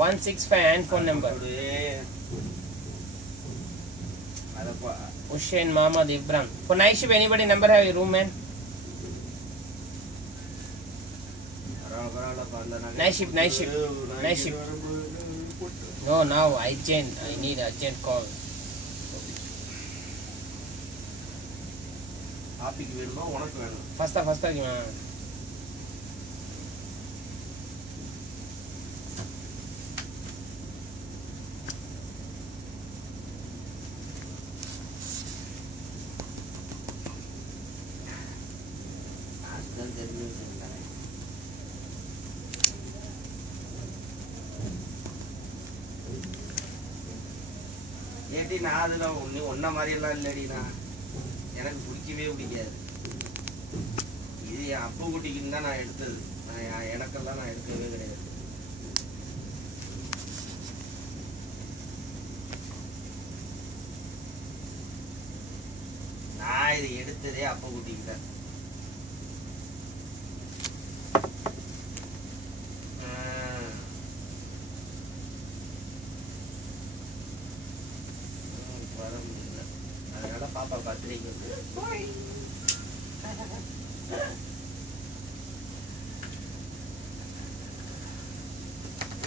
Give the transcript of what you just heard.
165 and phone number. Hussein Mohammed Ibrahim. For night shift, anybody number have a room, man? Night shift. No, now I need urgent call. Faster. ஏடி நான் அதுல ஒன்ன மாதிரி எல்லாம் இல்லடி நான் எனக்கு பிடிக்கவே பிடிக்காது இது என் அப்பா குட்டிக்கு தான் நான் எடுத்தது எனக்கெல்லாம் நான் எடுக்கவே கிடையாது நான் இது எடுத்ததே அப்பா குட்டிக்கு தான் பாப்பா பர்த்டேக்கு